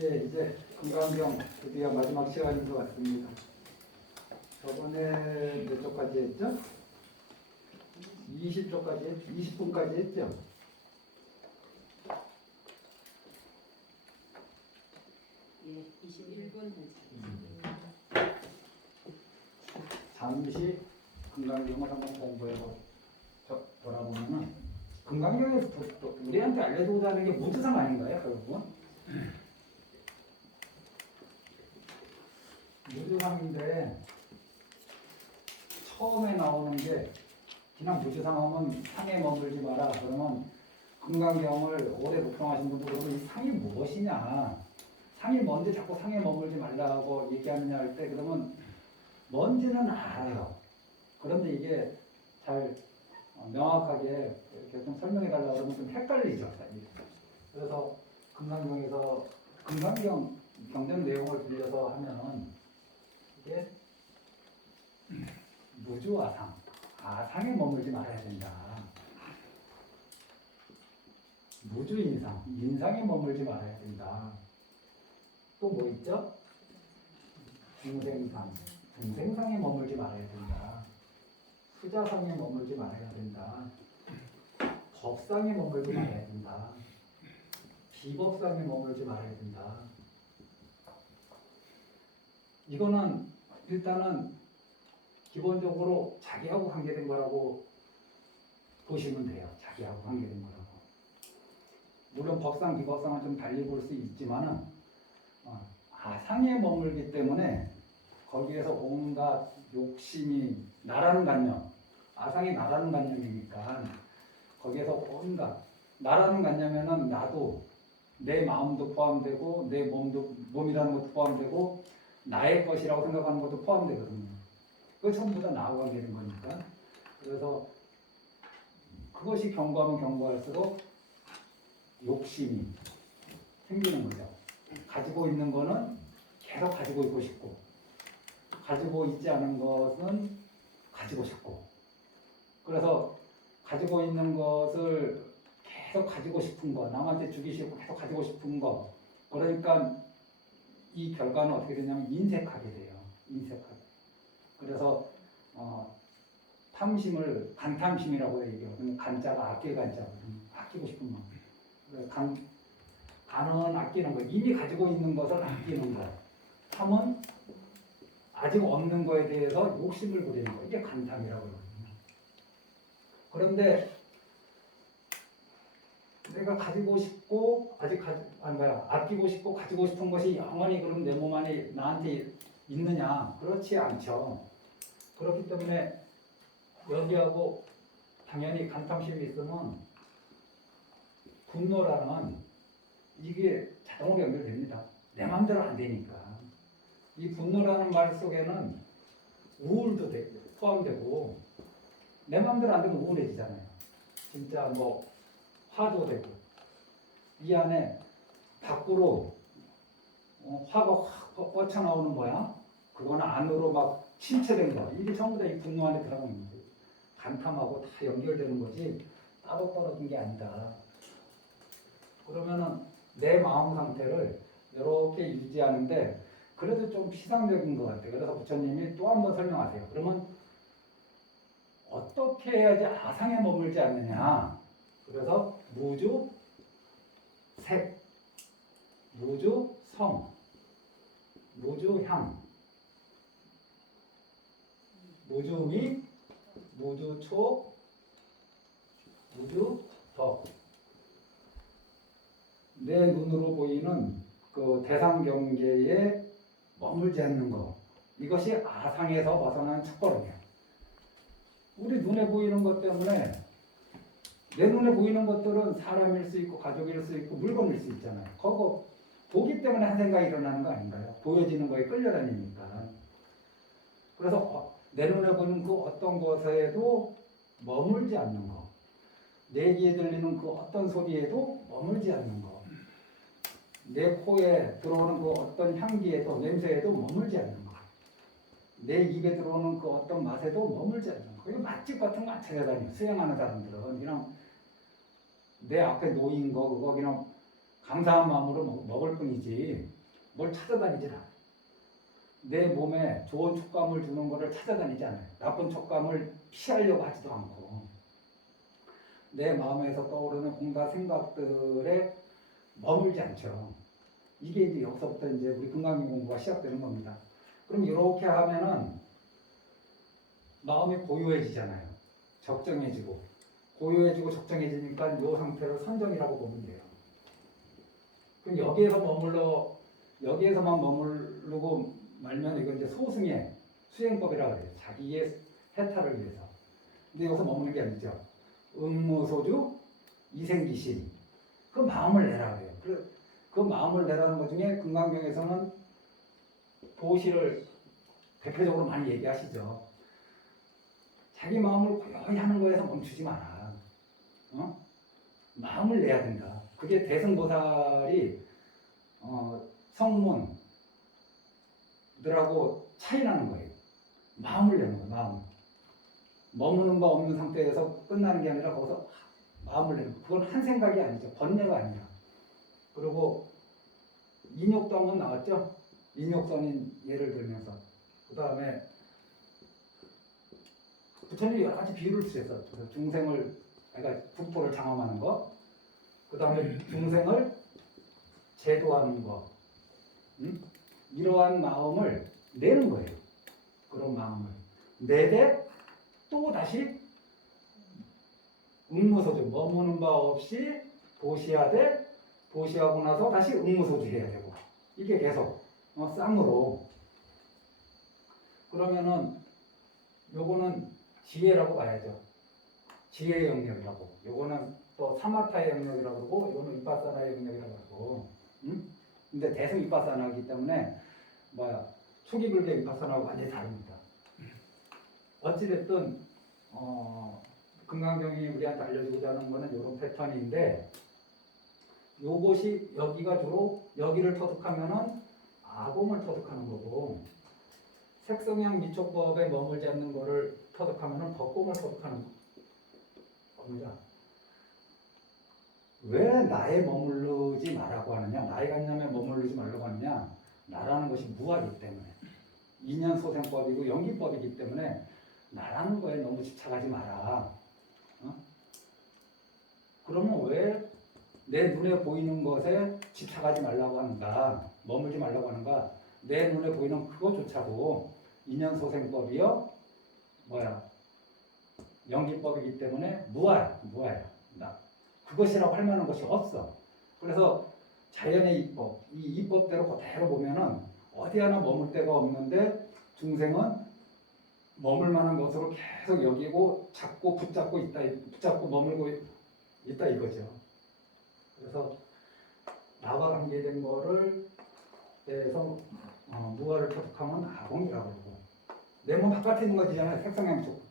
예, 이제 건강경 드디어 마지막 시간인 것 같습니다. 저번에 몇 조까지 했죠? 20조까지, 20분까지 했죠? 예, 21분 잠시 건강경을 한번 공부해보 돌아보면은 건강경에서 또 우리한테 알려주고자 하는 게 무주상 아닌가요, 결국은? 무주상인데 처음에 나오는 게 그냥 무주상하면 상에 머물지 마라. 그러면 건강경을 오래 독청하신 분도 그러면 이 상이 무엇이냐? 상이 뭔데 자꾸 상에 머물지 말라고 얘기하느냐 할 때 그러면 뭔지는 알아요. 그런데 이게 잘 명확하게 이렇게 좀 설명해 달라고 하면 좀 헷갈리죠. 그래서 건강경에서 건강경 경전 내용을 빌려서 하면 이게 무주아상, 아상에 머물지 말아야 된다. 무주인상, 인상에 머물지 말아야 된다. 또 뭐 있죠? 중생상, 중생상에 머물지 말아야 된다. 수자상에 머물지 말아야 된다. 법상에 머물지 말아야 된다. 비법상에 머물지 말아야 된다. 이거는 일단은 기본적으로 자기하고 관계된 거라고 보시면 돼요. 자기하고 관계된 거라고. 물론 법상, 비법상은 좀 달리 볼 수 있지만은 아상에 머물기 때문에 거기에서 온갖 욕심이 나라는 관념, 아상이 나라는 관념이니까 거기에서 온갖 나라는 관념에는 나도 내 마음도 포함되고 내 몸이라는 것도 포함되고 나의 것이라고 생각하는 것도 포함되거든요. 그거 전부 다 나하고 관계된 거니까. 그래서 그것이 견고하면 견고할수록 욕심이 생기는 거죠. 가지고 있는 거는 계속 가지고 있고 싶고, 가지고 있지 않은 것은 가지고 싶고, 그래서 가지고 있는 것을 계속 가지고 싶은 거, 남한테 주기 싫고 계속 가지고 싶은 거, 그러니까 이 결과는 어떻게 되냐면 인색하게 돼요. 인색하게. 그래서 탐심을 간탐심이라고 얘기해요. 간자가 아낄 간자거든요. 아끼고 싶은 마음. 간은 아끼는 거. 이미 가지고 있는 것을 아끼는 거. 탐은 아직 없는 거에 대해서 욕심을 부리는 거. 이게 간탐이라고 그러거든요. 그런데 내가 가지고 싶고 아끼고 싶고 가지고 싶은 것이 영원히 그럼 내 몸 안에 나한테 있느냐? 그렇지 않죠. 그렇기 때문에 여기하고 당연히 간탐심이 있으면 분노라는 이게 자동으로 연결됩니다. 내 마음대로 안 되니까. 이 분노라는 말 속에는 우울도 포함되고 내 마음대로 안 되면 우울해지잖아요. 진짜 뭐 화도 되고 이 안에 밖으로 화가 확 뻗쳐나오는 거야. 그거는 안으로 막 침체된 거. 이게 전부 다 이 분노 안에 들어가는 거예요. 간탐하고 다 연결되는 거지 따로 떨어진 게 아니다. 그러면은 내 마음 상태를 이렇게 유지하는데 그래도 좀 피상적인 것 같아요. 그래서 부처님이 또 한 번 설명하세요. 그러면 어떻게 해야지 아상에 머물지 않느냐. 그래서 무주 색, 무주 성, 무주 향, 무주 미, 무주 촉, 무주 덕. 내 눈으로 보이는 그 대상 경계에 머물지 않는 것. 이것이 아상에서 벗어나는 첫걸음이에요. 우리 눈에 보이는 것 때문에 내 눈에 보이는 것들은 사람일 수 있고 가족일 수 있고 물건일 수 있잖아요. 그거 보기 때문에 한 생각이 일어나는 거 아닌가요? 보여지는 거에 끌려다니니까. 그래서 내 눈에 보이는 그 어떤 것에도 머물지 않는 거. 내 귀에 들리는 그 어떤 소리에도 머물지 않는 거. 내 코에 들어오는 그 어떤 향기에도 냄새에도 머물지 않는 거. 내 입에 들어오는 그 어떤 맛에도 머물지 않는 거. 이거 맛집 같은 거 안 찾아다니고 수행하는 사람들은 그냥 내 앞에 놓인 거 그거 그냥 감사한 마음으로 먹을 뿐이지 뭘 찾아다니질 않아요. 내 몸에 좋은 촉감을 주는 것을 찾아다니지 않아요. 나쁜 촉감을 피하려고 하지도 않고 내 마음에서 떠오르는 온갖 생각들에 머물지 않죠. 이게 이제 여기서부터 이제 우리 금강경 공부가 시작되는 겁니다. 그럼 이렇게 하면은 마음이 고요해지잖아요. 적정해지고 고요해지고 적정해지니까 이 상태를 선정이라고 보면 돼요. 그럼 여기에서만 머무르고 말면 이건 이제 소승의 수행법이라고 해요. 자기의 해탈을 위해서. 근데 여기서 머무는 게 아니죠. 응무소주 이생기심. 그 마음을 내라 그래요. 그 마음을 내라는 것 중에 금강경에서는 보시를 대표적으로 많이 얘기하시죠. 자기 마음을 고요히 하는 거에서 멈추지 마라. 마음을 내야 된다. 그게 대승보살이 성문들하고 차이 나는 거예요. 마음을 내는 거예요. 마음. 머무는 바 없는 상태에서 끝나는 게 아니라 거기서 마음을 내는 거예요. 그건 한 생각이 아니죠. 번뇌가 아니라. 그리고 인욕도 한번 나왔죠. 인욕선인 예를 들면서. 그 다음에 부처님이 여러 가지 비유를 주셔서 중생을, 그러니까 국토를 장엄하는 것, 그 다음에 중생을 제도하는 것, 이러한 마음을 내는 거예요. 그런 마음을 내되 또 다시 응무소주, 머무는 바 없이 보시하되 보시하고 나서 다시 응무소주 해야 되고, 이게 계속 쌍으로. 그러면은 요거는 지혜라고 봐야죠. 지혜의 영역이라고. 요거는 또 사마타의 영역이라고 그러고, 요거는 위파사나의 영역이라고 하고. 근데 대승 위파사나이기 때문에 초기 불교 위파사나하고 완전히 다릅니다. 어찌됐든 금강경이 우리한테 알려주고자 하는 거는 이런 패턴인데, 요것이 여기가 주로 여기를 터득하면은 아공을 터득하는 거고, 색성향 미촉법에 머물지 않는 거를 터득하면은 법공을 터득하는 겁니다. 왜 나에 머무르지 말라고 하느냐, 나의 관념에 머무르지 말라고 하느냐, 나라는 것이 무하기 때문에, 인연소생법이고 연기법이기 때문에 나라는 거에 너무 집착하지 마라. 그러면 왜 내 눈에 보이는 것에 집착하지 말라고 하는가, 머물지 말라고 하는가? 내 눈에 보이는 그것조차도 인연소생법이요 연기법이기 때문에 무아야. 그것이라고 할 만한 것이 없어. 그래서 자연의 이법, 이 이법대로 그대로 보면은 어디 하나 머물 데가 없는데, 중생은 머물 만한 것으로 계속 여기고 잡고 붙잡고 있다, 붙잡고 머물고 있다 이거죠. 그래서 나와 관계된 거를 대해서 무아를 터득하면 아공이라고 그러고, 내 몸 바깥에 있는 것이잖아요. 색성향촉.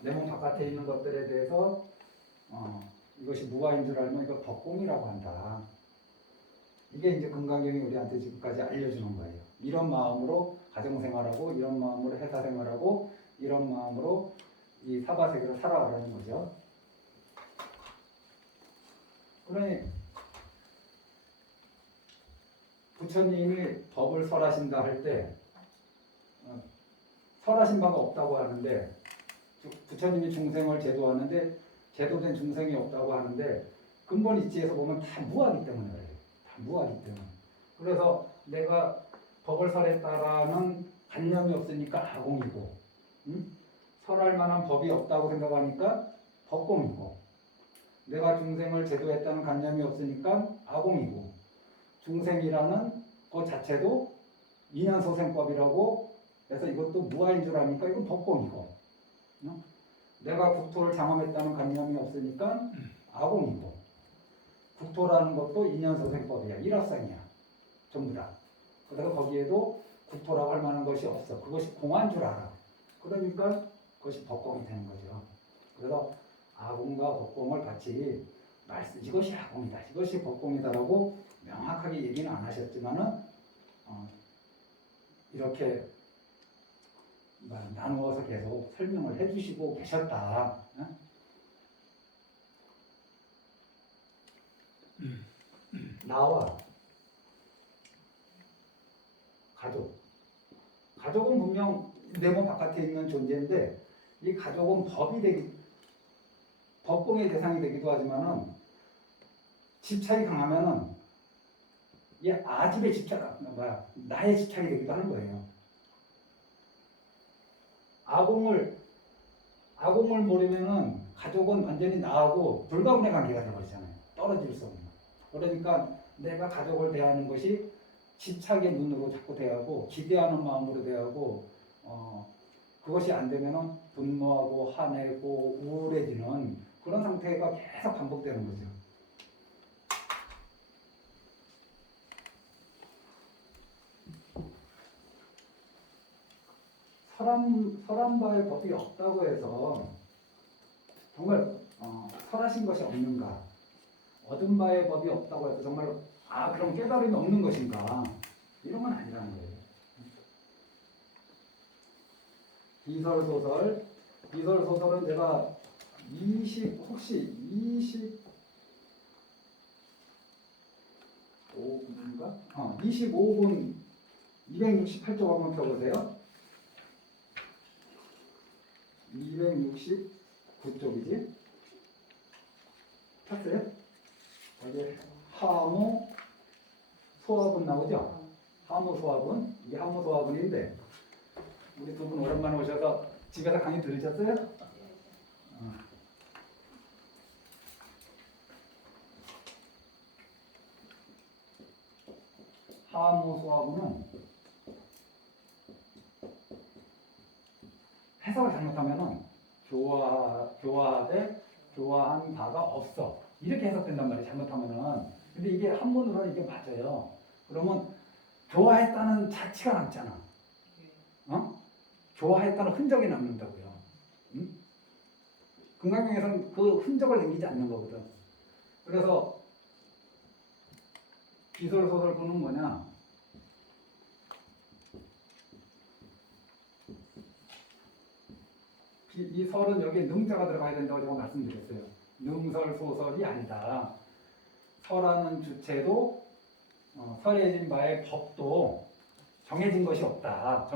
내 몸 바깥에 있는 것들에 대해서 이것이 무아인 줄 알면 이거 법공이라고 한다. 이게 이제 금강경이 우리한테 지금까지 알려주는 거예요. 이런 마음으로 가정생활하고, 이런 마음으로 회사생활하고, 이런 마음으로 이 사바세계를 살아가라는 거죠. 그러니 부처님이 법을 설하신다 할 때 설하신 바가 없다고 하는데, 부처님이 중생을 제도하는데 제도된 중생이 없다고 하는데, 근본 이치에서 보면 다 무하기 때문에 그래요. 다 무하기 때문에. 그래서 내가 법을 설했다라는 관념이 없으니까 아공이고, 설할 만한 법이 없다고 생각하니까 법공이고, 내가 중생을 제도했다는 관념이 없으니까 아공이고, 중생이라는 것 자체도 인연소생법이라고 해서 이것도 무아인 줄 아니까 이건 법공이고, 내가 국토를 장엄했다는 관념이 없으니까 아공이고, 국토라는 것도 인연소생법이야. 일합상이야. 전부 다. 그래서 거기에도 국토라고 할 만한 것이 없어. 그것이 공한 줄 알아. 그러니까 그것이 법공이 되는 거죠. 그래서 아공과 법공을 같이 이것이 아공이다, 이것이 법공이다라고 명확하게 얘기는 안 하셨지만은 이렇게 나누어서 계속 설명을 해주시고 계셨다. 나와 가족은 분명 내 몸 바깥에 있는 존재인데 이 가족은 법공의 대상이 되기도 하지만은 집착이 강하면은 이 아집의 나의 집착이 되기도 하는 거예요. 아공을 모르면은 가족은 완전히 나하고 불가분의 관계가 되어버리잖아요. 떨어질 수 없는. 그러니까 내가 가족을 대하는 것이 집착의 눈으로 자꾸 대하고 기대하는 마음으로 대하고 그것이 안 되면은 분노하고 화내고 우울해지는 그런 상태가 계속 반복되는 거죠. 설한 바의 법이 없다고 해서 정말 설하신 것이 없는가? 얻은 바의 법이 없다고 해서 정말 그럼 깨달음이 없는 것인가? 이런 건 아니라는 거예요. 비설소설은 제가 25분인가? 25분 268쪽 한번 펴보세요. 269쪽이지? 폈어요? 여기 하무 소화분 나오죠? 하무 소화분. 이게 하무 소화분인데 우리 두 분 오랜만에 오셔서 집에서 강의 들으셨어요? 하무 소화분은 해석을 잘못하면은 교화한 바가 없어. 이렇게 해석된단 말이에요. 잘못하면은. 근데 이게 한문으로는 이게 맞아요. 그러면 교화했다는 자체가 남잖아. 교화했다는 흔적이 남는다고요. 응? 금강경에서는 그 흔적을 남기지 않는 거거든. 그래서 비설소설구는 뭐냐? 이 설은 여기에 능자가 들어가야 된다고 제가 말씀드렸어요. 능설소설이 아니다. 설하는 주체도 설해진 바의 법도 정해진 것이 없다.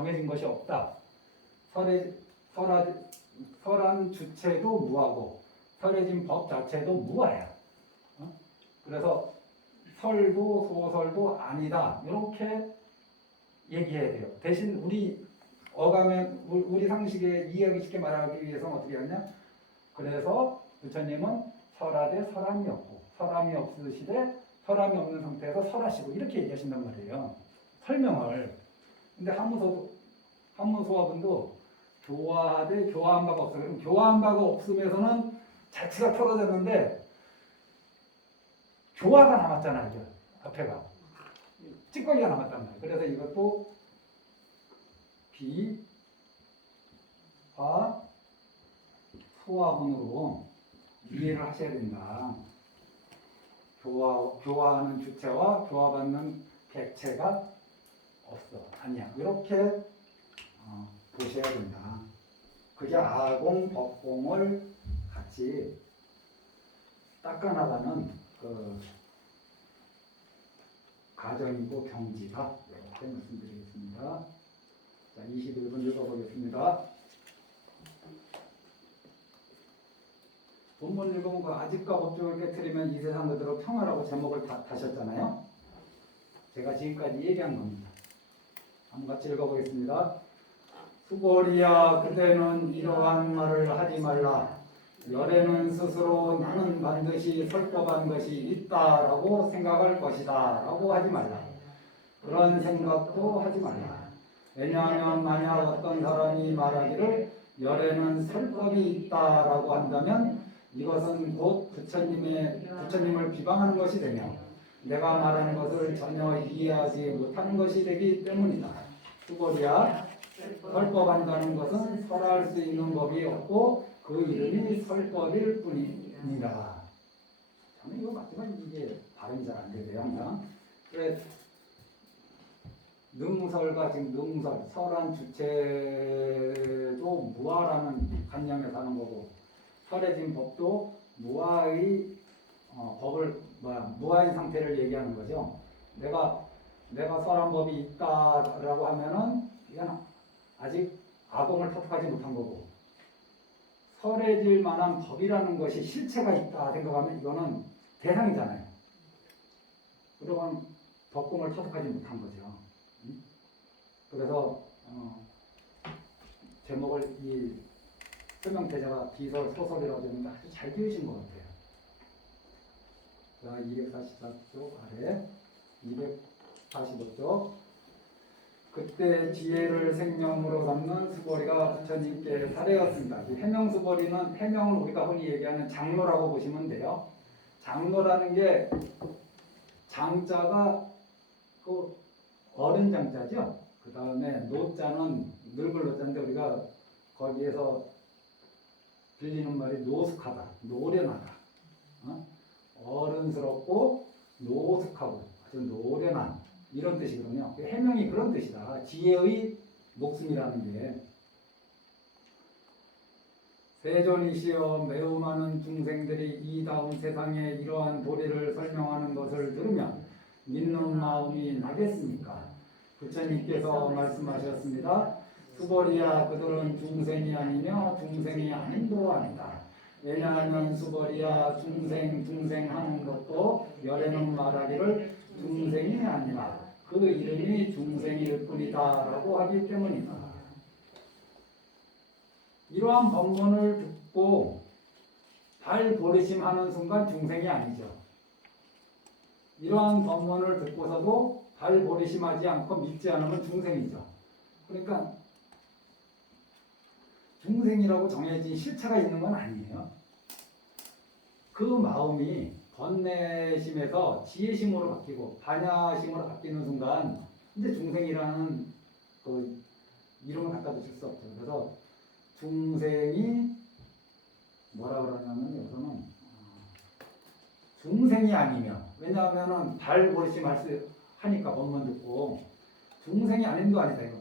설한 주체도 무하고 설해진 법 자체도 무아야. 그래서 설도 소설도 아니다. 이렇게 얘기해야 돼요. 대신 우리 상식에 이해하기 쉽게 말하기 위해서는 어떻게 하냐? 그래서 부처님은 설하되 설함이 없고 설함이 없으시되 설함이 없는 상태에서 설하시고 이렇게 얘기하신단 말이에요. 설명을. 근데 한무소화분도 교화하되 교화한 바가 없어요. 그럼 교화한 바가 없으면서는 자체가 털어졌는데 교화가 남았잖아요. 이제 앞에가 찌꺼기가 남았단 말이에요. 그래서 이것도 비화 소화분으로 이해를 하셔야 된다. 교화하는 주체와 교화받는 객체가 없어. 아니야. 이렇게 보셔야 된다. 그게 아공, 법공을 같이 닦아나가는 그 가정이고 경지다. 이렇게 말씀드리겠습니다. 자, 21분 읽어보겠습니다. 본문 읽으면 그 아집과 법종을 깨트리면 이 세상 그대로 평화라고 제목을 다셨잖아요. 제가 지금까지 얘기한 겁니다. 한번 같이 읽어보겠습니다. 수고리야 그대는 이러한 말을 하지 말라. 열애는 스스로 나는 반드시 설법한 것이 있다라고 생각할 것이다 라고 하지 말라. 그런 생각도 하지 말라. 왜냐하면 만약 어떤 사람이 말하기를 열애는 설법이 있다라고 한다면 이것은 곧 부처님을 비방하는 것이 되며 내가 말하는 것을 전혀 이해하지 못하는 것이 되기 때문이다. 수고리야 설법한다는 것은 설할 수 있는 법이 없고 그 이름이 설법일 뿐이니라. 저는 이거 맞지만 이게 발음이 잘 안 되세요 항상. 그래 능설과 지금 설한 주체도 무아라는 관념에서 하는 거고 설해진 법도 무아의 법을 무아인 상태를 얘기하는 거죠. 내가 설한 법이 있다라고 하면은 이건 아직 아공을 터득하지 못한 거고, 설해질 만한 법이라는 것이 실체가 있다 생각하면 이거는 대상이잖아요. 그러면 법공을 터득하지 못한 거죠. 그래서 제목을 이 설명태자가 비설 소설이라고 했는데 아주 잘 지으신 것 같아요. 자, 244쪽 아래 245쪽. 그때 지혜를 생명으로 삼는 수보리가 부처님께 사례였습니다. 이 해명수보리는, 해명을 우리가 흔히 얘기하는 장로라고 보시면 돼요. 장로라는 게 장자가 그 어른 장자죠. 그 다음에 노자는 늙을 노자인데 우리가 거기에서 빌리는 말이 노숙하다, 노련하다, 어른스럽고 노숙하고 아주 노련한 이런 뜻이거든요. 해명이 그런 뜻이다. 지혜의 목숨이라는 게. 세존이시여 매우 많은 중생들이 이 다음 세상에 이러한 도리를 설명하는 것을 들으면 믿는 마음이 나겠습니까? 부처님께서 말씀하셨습니다. 수보리야, 그들은 중생이 아니며 중생이 아님도 아니다. 왜냐하면 수보리야, 중생 하는 것도 열에는 말하기를 중생이 아니라 그 이름이 중생일 뿐이다 라고 하기 때문이다. 이러한 법문을 듣고 발버리심하는 순간 중생이 아니죠. 이러한 법문을 듣고서도 발버리심하지 않고 믿지 않으면 중생이죠. 그러니까 중생이라고 정해진 실체가 있는 건 아니에요. 그 마음이 번뇌심에서 지혜심으로 바뀌고 반야심으로 바뀌는 순간 이제 중생이라는 그 이름을 갖다 붙일 수 없죠. 그래서 중생이 뭐라 그러냐면 여기서는 중생이 아니며, 왜냐하면은 발버리심할 수 하니까 법문 듣고 중생이 아님도 아니다 이거.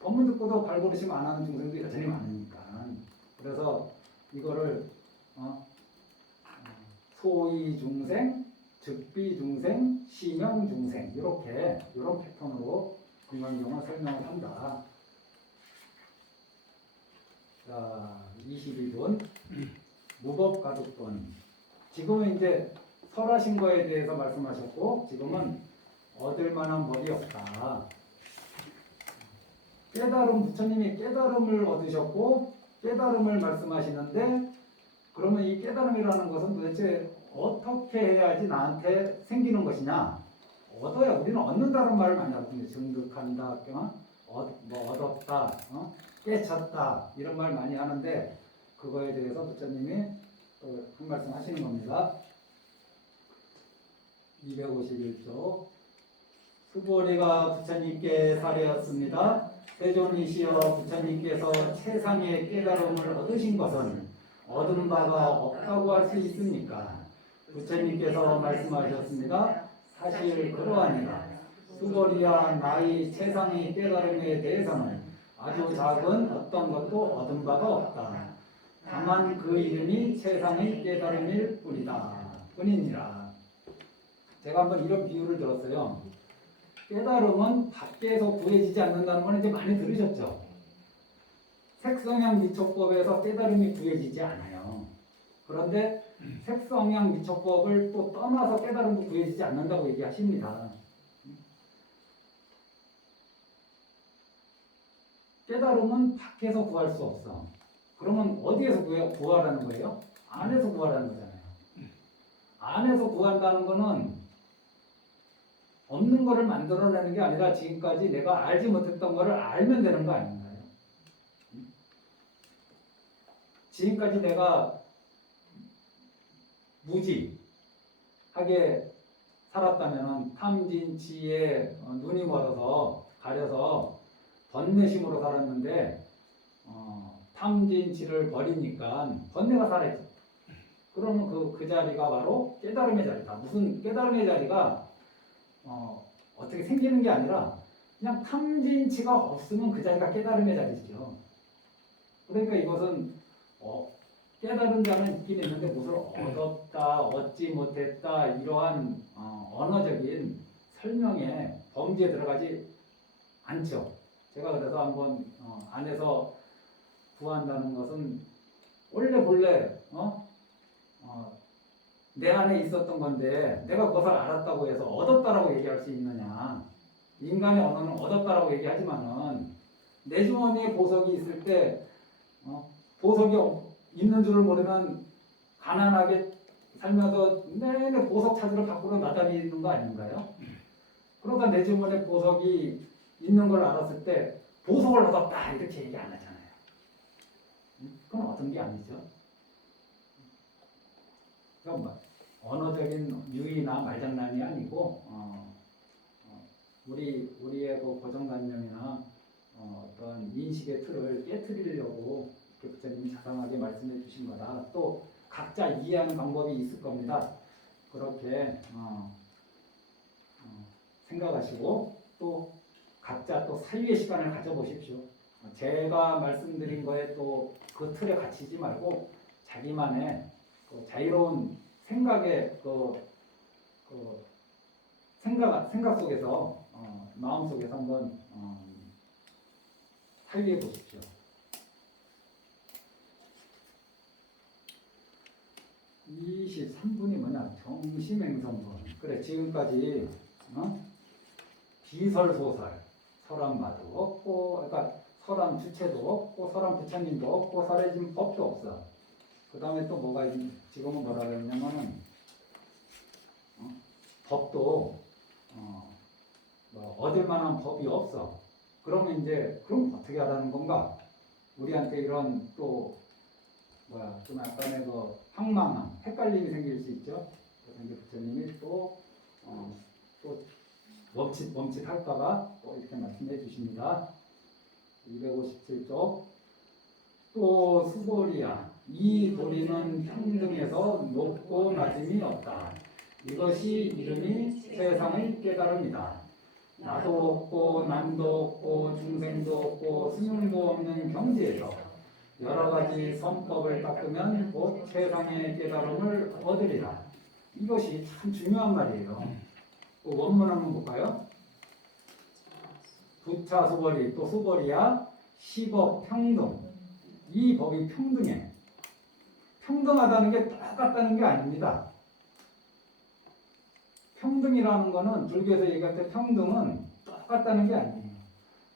법문 듣고도 발버리심 안 하는 중생도 여전히 많으니까. 그래서 이거를 소위 중생, 즉비 중생, 신형 중생 이렇게 이런 패턴으로 공명경을 설명을 한다. 자, 22분 무법가득본. 지금은 이제 설하신 거에 대해서 말씀하셨고 지금은 얻을 만한 법이 없다. 깨달음, 부처님이 깨달음을 얻으셨고 깨달음을 말씀하시는데 그러면 이 깨달음이라는 것은 도대체 어떻게 해야지 나한테 생기는 것이냐? 얻어야, 우리는 얻는다는 말을 많이 하거든요. 증득한다, 뭐 얻었다, 깨쳤다 이런 말 많이 하는데 그거에 대해서 부처님이 한 말씀 하시는 겁니다. 251조. 수보리가 부처님께 사례였습니다. 세존이시여, 부처님께서 세상의 깨달음을 얻으신 것은 얻은 바가 없다고 할 수 있습니까? 부처님께서 말씀하셨습니다. 사실 그러하니라. 수보리야, 나의 세상의 깨달음에 대해서는 아주 작은 어떤 것도 얻은 바가 없다. 다만 그 이름이 세상의 깨달음일 뿐이니라. 제가 한번 이런 비유를 들었어요. 깨달음은 밖에서 구해지지 않는다는 건 이제 많이 들으셨죠? 색성향 미촉법에서 깨달음이 구해지지 않아요. 그런데 색성향 미촉법을 또 떠나서 깨달음도 구해지지 않는다고 얘기하십니다. 깨달음은 밖에서 구할 수 없어. 그러면 어디에서 구하라는 거예요? 안에서 구하라는 거잖아요. 안에서 구한다는 거는 없는 거를 만들어내는 게 아니라 지금까지 내가 알지 못했던 거를 알면 되는 거 아닌가요? 지금까지 내가 무지하게 살았다면 탐진치에 눈이 멀어서 가려서 번뇌심으로 살았는데 탐진치를 버리니까 번뇌가 살아있죠. 그러면 그 자리가 바로 깨달음의 자리다. 무슨 깨달음의 자리가 어떻게 생기는 게 아니라 그냥 탐진치가 없으면 그 자리가 깨달음의 자리죠. 그러니까 이것은 깨달은 자는 있긴 있는데 무엇을 얻었다, 얻지 못했다 이러한 언어적인 설명에 범주에 들어가지 않죠. 제가 그래서 한번 안에서 구한다는 것은 원래 본래 내 안에 있었던 건데 내가 그것을 알았다고 해서 얻었다라고 얘기할 수 있느냐. 인간의 언어는 얻었다라고 얘기하지만은 내 주머니에 보석이 있을 때 보석이 있는 줄을 모르면 가난하게 살면서 내내 보석 찾으러 밖으로 나다니는 거 아닌가요? 그러다 내 주머니에 보석이 있는 걸 알았을 때 보석을 얻었다 이렇게 얘기 안 하잖아요. 그건 얻은 게 아니죠. 그러니까 언어적인 유의나 말장난이 아니고 우리의 그 고정관념이나 어떤 인식의 틀을 깨트리려고 부처님이 자상하게 말씀해 주신 거다. 또 각자 이해하는 방법이 있을 겁니다. 그렇게 생각하시고 또 각자 또 사유의 시간을 가져보십시오. 제가 말씀드린 거에 또 그 틀에 갇히지 말고 자기만의 그 자유로운 생각의 생각 속에서 마음 속에서 한번 사유해 보십시오. 23분이 뭐냐? 정심행성분. 그래, 지금까지 비설소설, 설암마도 없고, 그러니까 설암 주체도 없고, 설암 부처님도 없고, 설해진 법도 없어. 그 다음에 또 뭐가 지금은 뭐라 그러냐면은 법도 뭐 얻을 만한 법이 없어. 그러면 이제 그럼 어떻게 하라는 건가? 우리한테 이런 또 좀 약간의 그 황망함, 헷갈림이 생길 수 있죠. 그래서 이제 부처님이 또 멈칫할까봐 또 이렇게 말씀해 주십니다. 257쪽. 또 수고리야. 이 도리는 평등에서 높고 낮음이 없다. 이것이 이름이 세상의 깨달음이다. 나도 없고 남도 없고 중생도 없고 스님도 없는 경지에서 여러 가지 선법을 닦으면 곧 세상의 깨달음을 얻으리라. 이것이 참 중요한 말이에요. 그 원문 한번 볼까요? 부차 수벌이 또 수벌이야 시법 평등. 이 법이 평등해. 평등하다는 게 똑같다는 게 아닙니다. 평등이라는 거는 불교에서 얘기할 때 평등은 똑같다는 게 아니에요.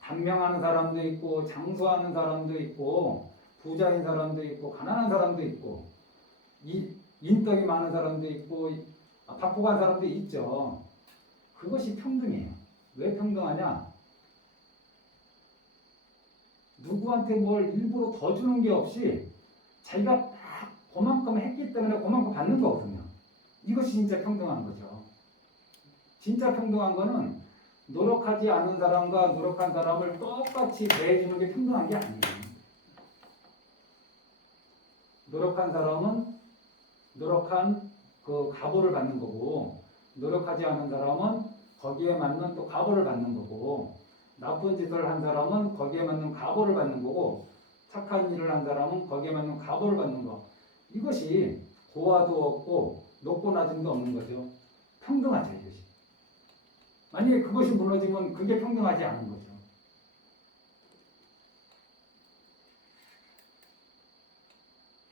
단명하는 사람도 있고 장수하는 사람도 있고 부자인 사람도 있고 가난한 사람도 있고 인덕이 많은 사람도 있고 박복한 사람도 있죠. 그것이 평등이에요. 왜 평등하냐? 누구한테 뭘 일부러 더 주는 게 없이 자기가 딱 그만큼 했기 때문에 그만큼 받는 거거든요. 이것이 진짜 평등한 거죠. 진짜 평등한 거는 노력하지 않은 사람과 노력한 사람을 똑같이 대해주는 게 평등한 게 아니에요. 노력한 사람은 노력한 그 값을 받는 거고, 노력하지 않은 사람은 거기에 맞는 또 값을 받는 거고, 나쁜 짓을 한 사람은 거기에 맞는 값을 받는 거고, 착한 일을 한 사람은 거기에 맞는 값을 받는 거. 이것이 고와도 없고 높고 낮음도 없는 거죠. 평등하죠, 이것이. 만약에 그것이 무너지면 그게 평등하지 않은 거죠.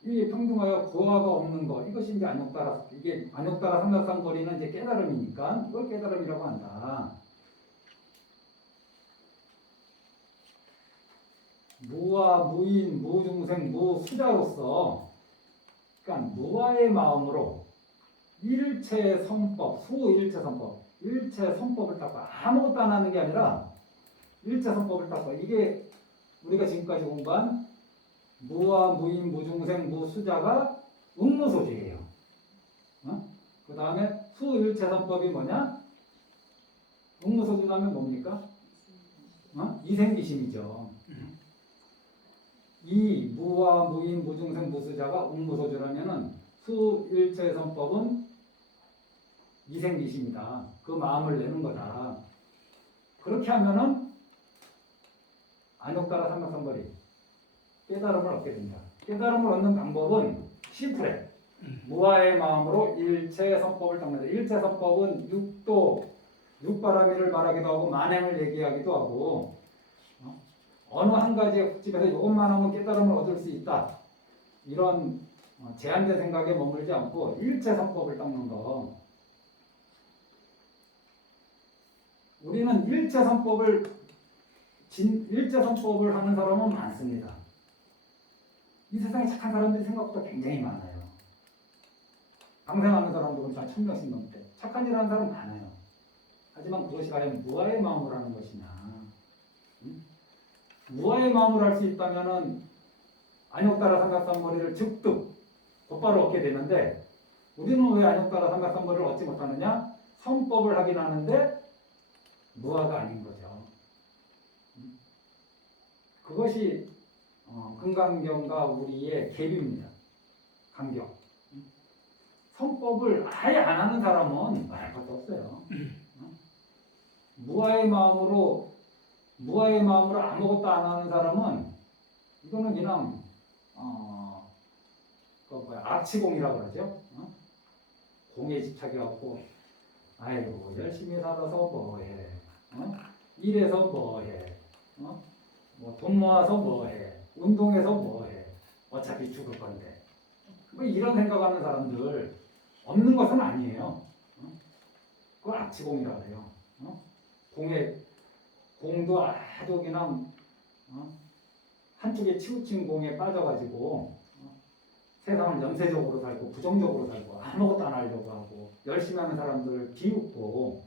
이게 평등하여 고하가 없는 것, 이것이 이제 안욕따라, 이게 안욕따라 삼각상거리는 이제 깨달음이니까 이걸 깨달음이라고 한다. 무와 무인, 무중생, 무수자로서, 그러니까 무아의 마음으로 일체 선법, 수일체 선법, 일체 선법을 닦고 아무것도 안 하는 게 아니라 일체 선법을 닦고, 이게 우리가 지금까지 공부한 무와 무인, 무중생, 무수자가 응무소지예요. 그 다음에 수일체선법이 뭐냐? 응무소지 하면 뭡니까? 이생기심이죠. 이 무와 무인, 무중생, 무수자가 응무소지라면은 수일체선법은 이생기심이다. 그 마음을 내는 거다. 그렇게 하면은 안욕따라 삼각선거리 깨달음을 얻게 된다. 깨달음을 얻는 방법은 심플해. 무아의 마음으로 일체선법을 닦는다. 일체선법은 육도, 육바라밀을 말하기도 하고 만행을 얘기하기도 하고 어느 한 가지의 국집에서 이것만 하면 깨달음을 얻을 수 있다. 이런 제한된 생각에 머물지 않고 일체선법을 닦는 거. 우리는 일체선법을 하는 사람은 많습니다. 이 세상에 착한 사람들이 생각보다 굉장히 많아요. 방생하는 사람도 보니까 1000명씩 넘대. 착한 일 하는 사람 많아요. 하지만 그것이 과연 무아의 마음으로 하는 것이냐. 무아의 마음으로 할 수 있다면은 안욕따라 삼각삼거리를 즉득 곧바로 얻게 되는데 우리는 왜 안욕따라 삼각삼거리를 얻지 못하느냐? 선법을 하긴 하는데 무아가 아닌 거죠. 그것이 금강경과 우리의 갭입니다. 간격. 선법을 아예 안 하는 사람은 말할 것도 없어요. 무아의 마음으로 아무것도 안 하는 사람은 이거는 그냥 악치공이라고 그러죠. 공에 집착해갖고 아이고 열심히 살아서 뭐해, 일해서 뭐해, 뭐 돈 모아서 뭐해, 운동해서 뭐해, 어차피 죽을 건데 뭐 이런 생각하는 사람들 없는 것은 아니에요. 그걸 악치공이라고 해요. 공도 아주 그냥 한쪽에 치우친 공에 빠져가지고 세상을 염세적으로 살고 부정적으로 살고 아무것도 안 하려고 하고 열심히 하는 사람들 비웃고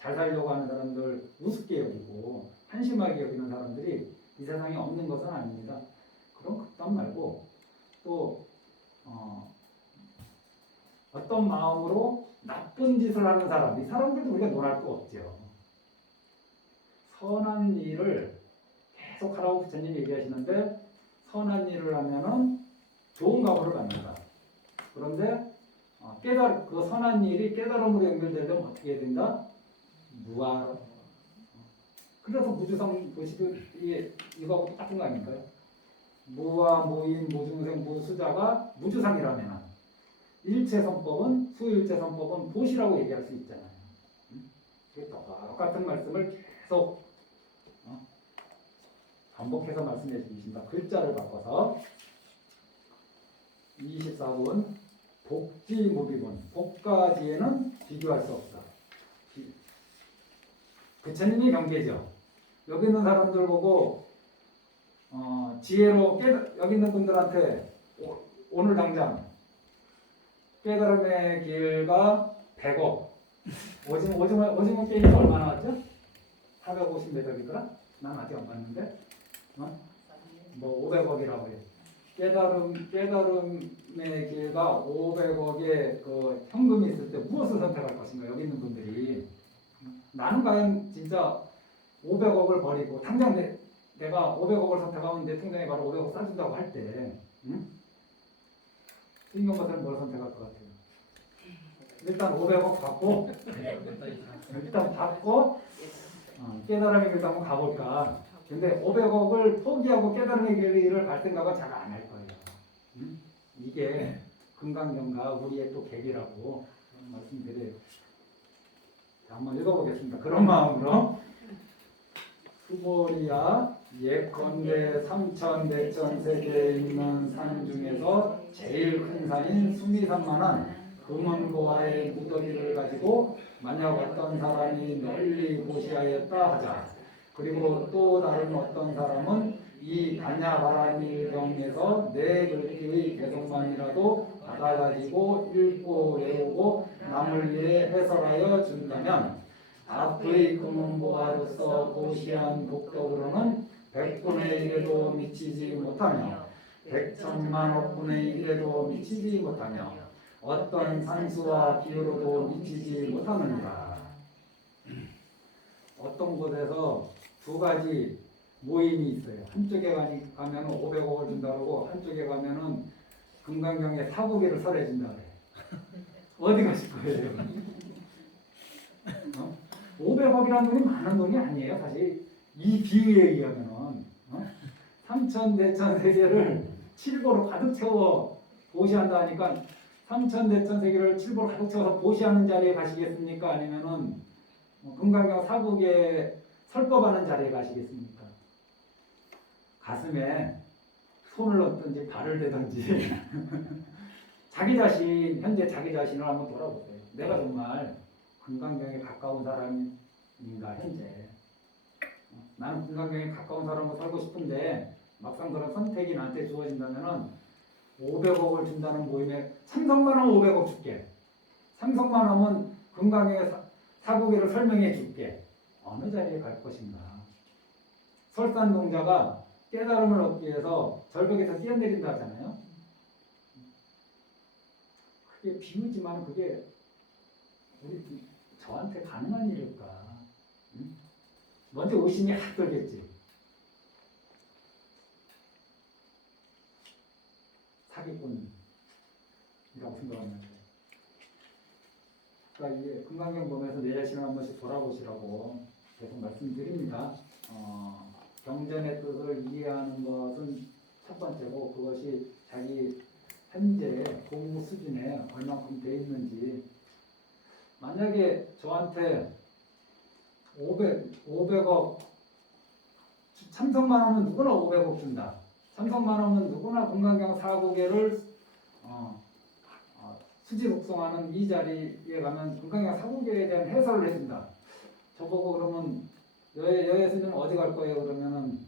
잘 살려고 하는 사람들 우습게 여기고 한심하게 여기는 사람들이 이 세상에 없는 것은 아닙니다. 그런 극단 말고 또 어떤 마음으로 나쁜 짓을 하는 사람, 이 사람들도 우리가 논할 거 없죠. 선한 일을 계속 하라고 부처님 얘기하시는데 선한 일을 하면은 좋은 각오를 받는다. 그런데 그 선한 일이 깨달음으로 연결되려면 어떻게 해야 된다? 무아로. 그래서 무주상 보시도 이거하고 똑같은 거 아닌가요? 무아, 무인, 무중생, 무수자가 무주상이라면 일체선법은 수일체선법은 보시라고 얘기할 수 있잖아요. 똑같은 말씀을 계속 반복해서 말씀해 주신다. 글자를 바꿔서 24분 복지무비분 복가지에는 비교할 수 없다. 부처님의 경계죠. 여기 있는 사람들 보고 지혜로 여기 있는 분들한테 오늘 당장 깨달음의 길과 100억 오징어 게임이 얼마 나왔죠? 450매력이더라? 난 아직 안 봤는데 뭐 500억이라고 해요. 깨달음의 길과 500억의 그 현금이 있을 때 무엇을 선택할 것인가? 여기 있는 분들이 나는 과연 진짜 500억을 버리고 당장 내가 500억을 선택하면 내 통장에 바로 500억 싸준다고 할 때 수익용사들은 뭘 선택할 것 같아요? 일단 500억 받고 깨달음의 길도 한번 가볼까. 근데 500억을 포기하고 깨달음의 길을 갈 생각은 잘 안 할 거예요. 이게 금강경과 우리의 또 객이라고 말씀드려요. 자, 한번 읽어보겠습니다. 그런 마음으로 수보리야 예컨대 3천, 4천 세계에 있는 산 중에서 제일 큰 산인 수미산만한 금은보화의 무더기를 가지고 만약 어떤 사람이 널리 고시하였다 하자. 그리고 또 다른 어떤 사람은 이 다냐바라밀경에서 내 글귀의 개성만이라도 받아가지고 읽고 외우고 남을 위해 해설하여 준다면 앞의 금은보화로서 고시한 복덕으로는 100분의 1에도 미치지 못하며 100천만억분의 1에도 미치지 못하며 어떤 산수와 비유로도 미치지 못하느니라. 어떤 곳에서 두 가지 모임이 있어요. 한쪽에 가면 500억을 준다고 하고 한쪽에 가면은 금강경에 사고기를 설해 준다고 해요. 어디 가실 거예요? 500억이라는 돈이 많은 돈이 아니에요. 사실 이 비유에 의하면은 3천, 4천 세계를 칠보로 가득 채워 보시한다 하니까 삼천대천세계를 칠보로 가득 채워서 보시하는 자리에 가시겠습니까? 아니면은 금강경 사국에 설법하는 자리에 가시겠습니까? 가슴에 손을 넣든지 발을 대든지 자기 자신, 현재 자기 자신을 한번 돌아보세요. 내가 정말 금강경에 가까운 사람인가 현재. 나는 금강경에 가까운 사람으로 살고 싶은데 막상 그런 선택이 나한테 주어진다면은 500억을 준다는 모임에 삼성만 하면 500억 줄게. 삼성만 하면 금강경의 사고계를 설명해 줄게. 어느 자리에 갈 것인가. 설산동자가 깨달음을 얻기 위해서 절벽에서 뛰어내린다 하잖아요. 그게 비유지만 그게 저한테 가능한 일일까? 응? 먼저 의심이 확 들겠지. 사기꾼이라고 생각합니다. 그러니까 이게 금강경 보면서 내 자신을 한 번씩 돌아보시라고 계속 말씀드립니다. 경전의 뜻을 이해하는 것은 첫 번째고 그것이 자기 현재 공부 수준에 얼마큼 돼 있는지. 만약에 저한테 500억 삼성만 하면 누구나 500억 준다. 삼성만 하면 누구나 금강경 사고계를 수지 복송하는 이 자리에 가면 금강경 사고계에 대한 해설을 해준다. 저보고 그러면 여의 스님 어디 갈 거예요? 그러면은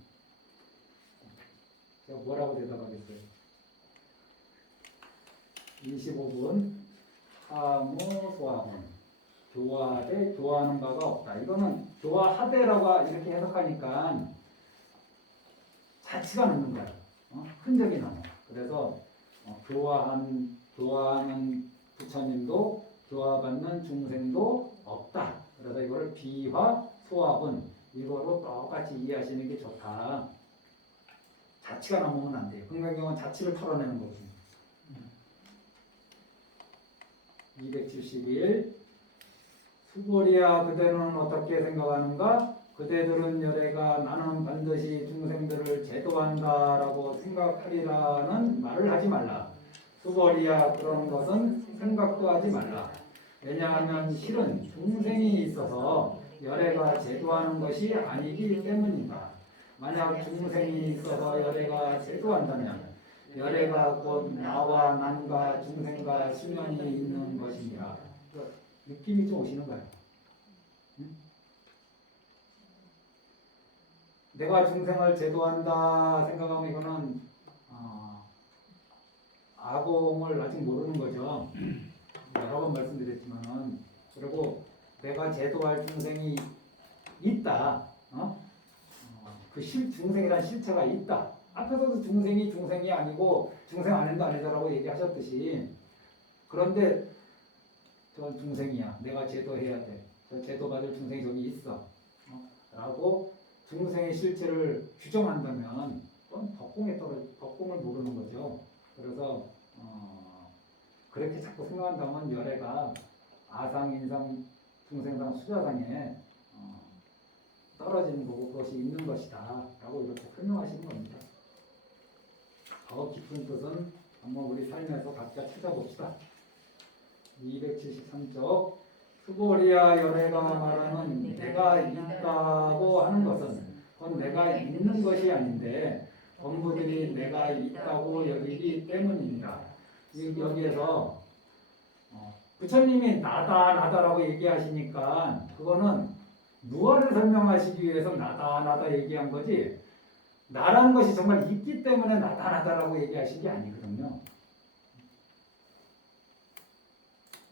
제가 뭐라고 대답하겠어요? 25분 사무 소화분 교화대 교화하는 바가 없다. 이거는 교화하대라고 이렇게 해석하니까 자치가 남는 거야. 흔적이 남아. 그래서 교화하는 부처님도 교화받는 중생도 없다. 그래서 이걸 비화 소화분 이거로 똑같이 이해하시는 게 좋다. 자치가 남으면 안 돼요. 금강경은 자치를 털어내는 거지. 271 수고리야 그대는 어떻게 생각하는가? 그대들은 열애가 나는 반드시 중생들을 제도한다라고 생각하리라는 말을 하지 말라. 수고리야 그런 것은 생각도 하지 말라. 왜냐하면 실은 중생이 있어서 열애가 제도하는 것이 아니기 때문이다. 만약 중생이 있어서 열애가 제도한다면 열애가 곧 나와 남과 중생과 수면이 있는 것이니라. 느낌이 좀 오시는 거예요. 응? 내가 중생을 제도한다 생각하면 이거는 아공을 아직 모르는 거죠. 여러 번 말씀드렸지만은. 그리고 내가 제도할 중생이 있다. 그 중생이란 실체가 있다. 앞에서도 중생이 아니고 중생 아닌도 아니다라고 얘기하셨듯이. 그런데 저 중생이야. 내가 제도해야 돼. 저 제도받을 중생이 저기 있어. 라고 중생의 실체를 규정한다면 그건 덕공을 모르는 거죠. 그래서 그렇게 자꾸 생각한다면 열애가 아상, 인상, 중생상, 수자상에 떨어지는 거고 그것이 있는 것이다 라고 이렇게 설명하시는 겁니다. 더 깊은 뜻은 한번 우리 삶에서 각자 찾아봅시다. 273쪽 수고리야 열애가 말하는 내가 있다고 하는 것은 그건 내가 있는 것이 아닌데 범부들이 내가 있다고 여기기 때문입니다. 여기에서 부처님이 나다라고 얘기하시니까 그거는 무엇을 설명하시기 위해서 나다 얘기한 거지 나라는 것이 정말 있기 때문에 나다라고 얘기하신 게 아니거든요.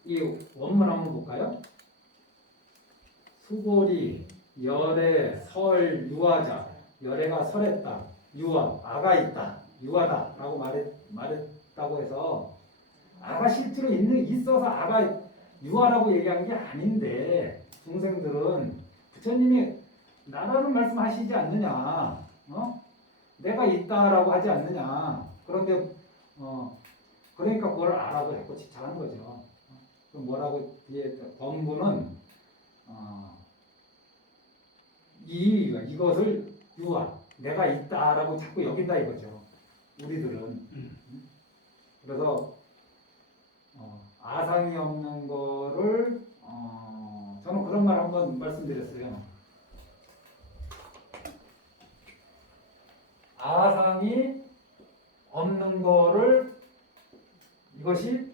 이 원문 한번 볼까요? 수고리, 열애, 설, 유아자. 열애가 설했다. 유아, 아가 있다. 유아다 라고 말했다고 해서 아가 실제로 있어서 아가 유아라고 얘기한 게 아닌데 중생들은 부처님이 나라는 말씀하시지 않느냐. 내가 있다라고 하지 않느냐. 그런데 그러니까 그걸 아라고 자꾸 집착하는 거죠. 그럼 뭐라고 뒤에 범부는 이것을 유아 내가 있다라고 자꾸 여긴다 이거죠. 우리들은. 그래서 아상이 없는 거를 저는 그런 말 한번 말씀드렸어요. 아상이 없는 거를 이것이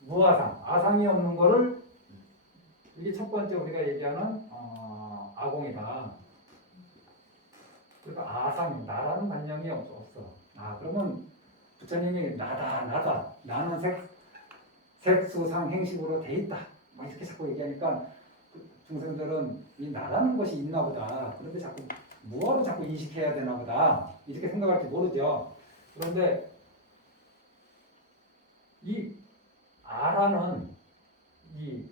무아상, 아상이 없는 거를 이게 첫 번째 우리가 얘기하는 아공이다. 그러니까 아상, 나라는 관념이 없어. 그러면 부처님이 나다. 나는 색수상 행식으로 돼 있다. 막 이렇게 자꾸 얘기하니까 중생들은 이 나라는 것이 있나 보다. 그런데 자꾸 무엇을 자꾸 인식해야 되나 보다. 이렇게 생각할지 모르죠. 그런데 이 아라는 이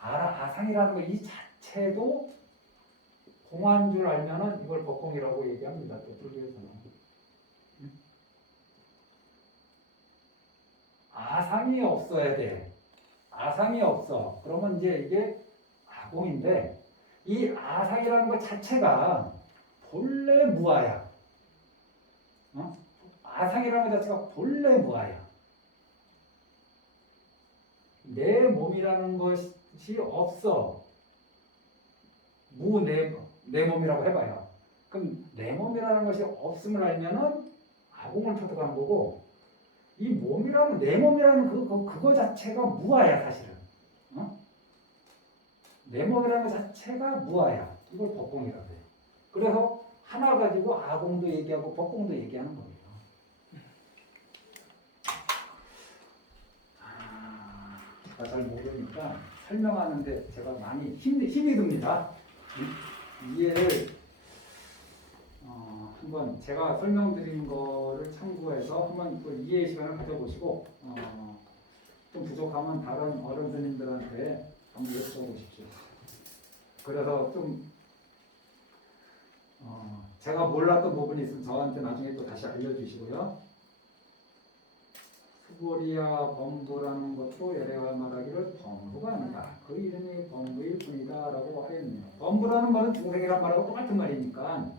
아상이라는 거 이 자체도 공한 줄 알면은 이걸 법공이라고 얘기합니다. 또 불교에서는. 아상이 없어야 돼. 아상이 없어. 그러면 이제 이게 아공인데 이 아상이라는 것 자체가 본래 무아야. 아상이라는 것 자체가 본래 무아야. 내 몸이라는 것이 없어. 내 몸이라고 해봐요. 그럼 내 몸이라는 것이 없음을 알면은 아공을 터득하는 거고, 이 몸이라는 내 몸이라는 그거 자체가 무아야 사실은. 내 몸이라는 것 자체가 무아야. 이걸 법공이라고 해요. 그래서 하나 가지고 아공도 얘기하고 법공도 얘기하는 거예요. 제가 잘 모르니까 설명하는데 제가 많이 힘이 듭니다. 이해를 한번 제가 설명드린 거를 참고해서 한번 그 이해 시간을 가져보시고 좀 부족하면 다른 어른 스님들한테 한번 여쭤보십시오. 그래서 좀 제가 몰랐던 부분이 있으면 저한테 나중에 또 다시 알려주시고요. 수고리야 범부라는 것도 예래가 말하기를 범부가 아니다. 그 이름이 범부일 뿐이다 라고 하였네요. 범부라는 말은 중생이란 말하고 똑같은 말이니까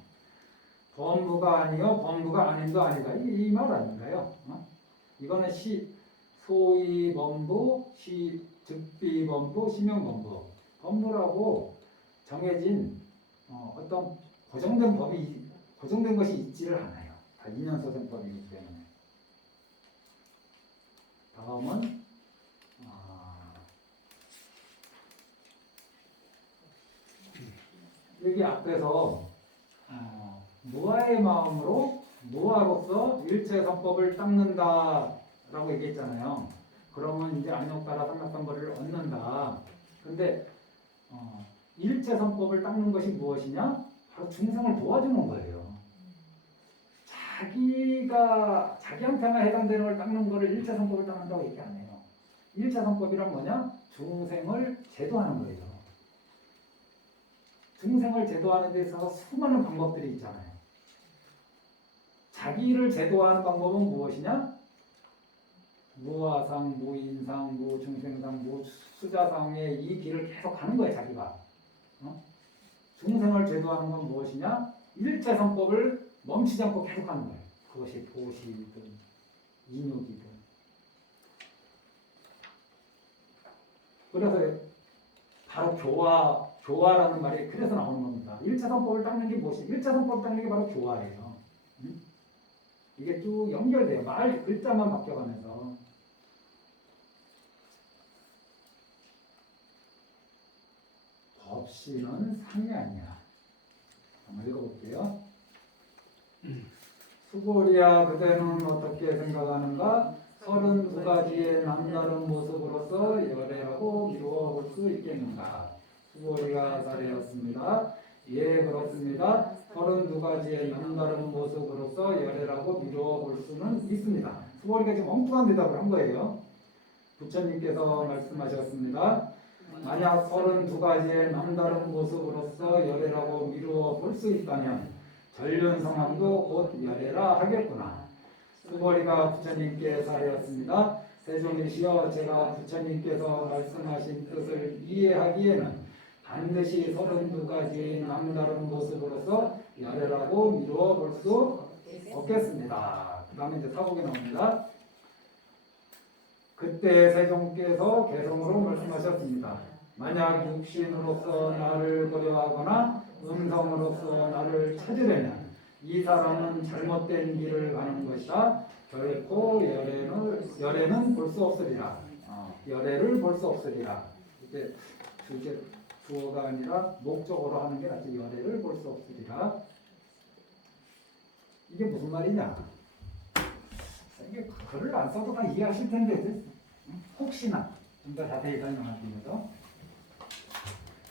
범부가 아니요 범부가 아님도 아니다. 이 말 아닌가요? 이거는 소위 범부, 즉비 범부, 시명 범부. 범부라고 정해진 어떤 고정된 것이 있지를 않아요. 다 인연소생법이기 때문에. 다음은 여기 앞에서 무아의 마음으로 무아로서 일체선법을 닦는다라고 얘기했잖아요. 그러면 이제 안욕따라 삼각선거리를 얻는다. 근데 일체선법을 닦는 것이 무엇이냐? 바로 중생을 도와주는 거예요. 자기한테만 해당되는 걸 닦는 거를 일체선법을 닦는다고 얘기 안 해요. 일체선법이란 뭐냐? 중생을 제도하는 거예요. 중생을 제도하는 데 있어서 수많은 방법들이 있잖아요. 자기를 제도하는 방법은 무엇이냐? 무아상, 무인상, 무중생상, 무수자상의 이 길을 계속 가는 거예요, 자기가. 중생을 제도하는 건 무엇이냐? 일체선법을 멈추지 않고 계속 하는 거예요. 그것이 도시이든 인욕이든. 그래서 바로 교화라는 말이 그래서 나오는 겁니다. 일체선법을 닦는 게 무엇이? 일체선법을 닦는 게 바로 교화예요. 이게 쭉 연결돼요. 글자만 바뀌어가면서. 법시는 상이 아니야. 한번 읽어볼게요. 수고리야 그대는 어떻게 생각하는가? 32가지의 남다른 모습으로서 열애하고 미루어 볼 수 있겠는가? 수고리가 사례였습니다. 예, 그렇습니다. 32가지의 남다른 모습으로서 열애하고 미루어 볼 수는 있습니다. 수고리가 지금 엉뚱한 대답을 한 거예요. 부처님께서 말씀하셨습니다. 만약 32가지의 남다른 모습으로서 열애하고 미루어 볼 수 있다면 전륜성황도 곧 열애라 하겠구나. 수고리가 부처님께 사례였습니다. 세종이시여 제가 부처님께서 말씀하신 뜻을 이해하기에는 반드시 32가지 남다른 모습으로서 열애라고 미루어 볼 수 없겠습니다. 그 다음에 이제 사복이 나옵니다. 그때 세종께서 개성으로 말씀하셨습니다. 만약 육신으로서 나를 고려하거나 음성으로서 나를 찾으려면 이 사람은 잘못된 길을 가는 것이다. 결코 열애는 볼 수 없으리라. 열애를 볼 수 없으리라. 이제 주어가 아니라 목적으로 하는 게 낫지. 열애를 볼 수 없으리라. 이게 무슨 말이냐? 이게 글을 안 써도 다 이해하실 텐데 혹시나 좀 더 자세히 설명하십니다.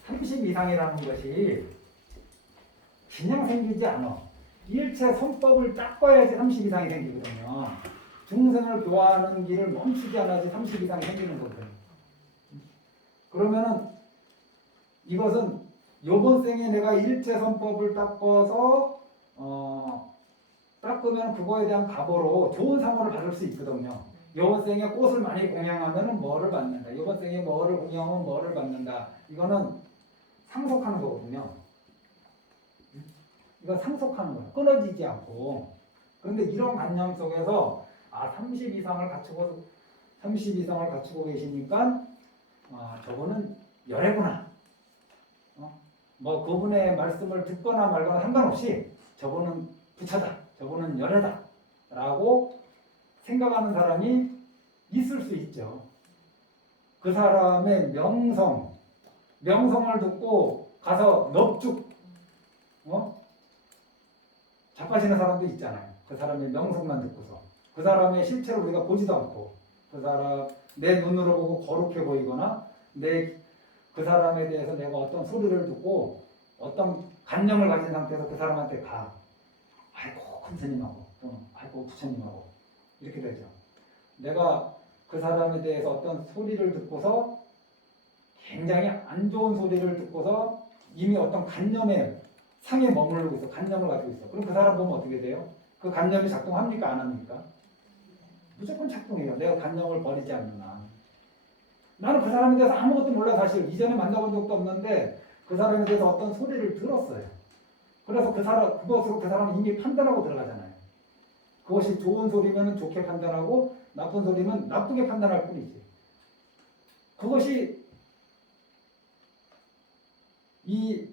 30 이상이라는 것이 그냥 생기지 않아. 일체 선법을 닦아야지 30 이상이 생기거든요. 중생을 교화하는 길을 멈추지 않아야지 30 이상이 생기는 거거든요. 그러면은 이것은 요번 생에 내가 일체 선법을 닦아서 닦으면 그거에 대한 가보로 좋은 상호를 받을 수 있거든요. 요번 생에 꽃을 많이 공양하면 뭐를 받는다. 요번 생에 뭐를 공양하면 뭐를 받는다. 이거는 상속하는 거거든요. 이건 상속하는 거예요. 끊어지지 않고. 그런데 이런 관념 속에서 30 이상을 갖추고 계시니까 저분은 열애구나. 뭐 그분의 말씀을 듣거나 말거나 상관없이 저분은 부처다. 저분은 열애다. 라고 생각하는 사람이 있을 수 있죠. 그 사람의 명성을 듣고 가서 넙죽 자빠지는 사람도 있잖아요. 그 사람의 명성만 듣고서 그 사람의 실체를 우리가 보지도 않고 그 사람 내 눈으로 보고 거룩해 보이거나 그 사람에 대해서 내가 어떤 소리를 듣고 어떤 관념을 가진 상태에서 그 사람한테 가. 아이고 큰 스님하고 또는 아이고 부처님하고 이렇게 되죠. 내가 그 사람에 대해서 어떤 소리를 듣고서 굉장히 안 좋은 소리를 듣고서 이미 어떤 관념에 상에 머무르고 있어. 관념을 가지고 있어. 그럼 그 사람 보면 어떻게 돼요? 그 관념이 작동합니까? 안 합니까? 무조건 작동해요. 내가 관념을 버리지 않는 한. 나는 그 사람에 대해서 아무것도 몰라. 사실 이전에 만나본 적도 없는데 그 사람에 대해서 어떤 소리를 들었어요. 그래서 그것으로 그 사람은 이미 판단하고 들어가잖아요. 그것이 좋은 소리면 좋게 판단하고 나쁜 소리면 나쁘게 판단할 뿐이지. 그것이 이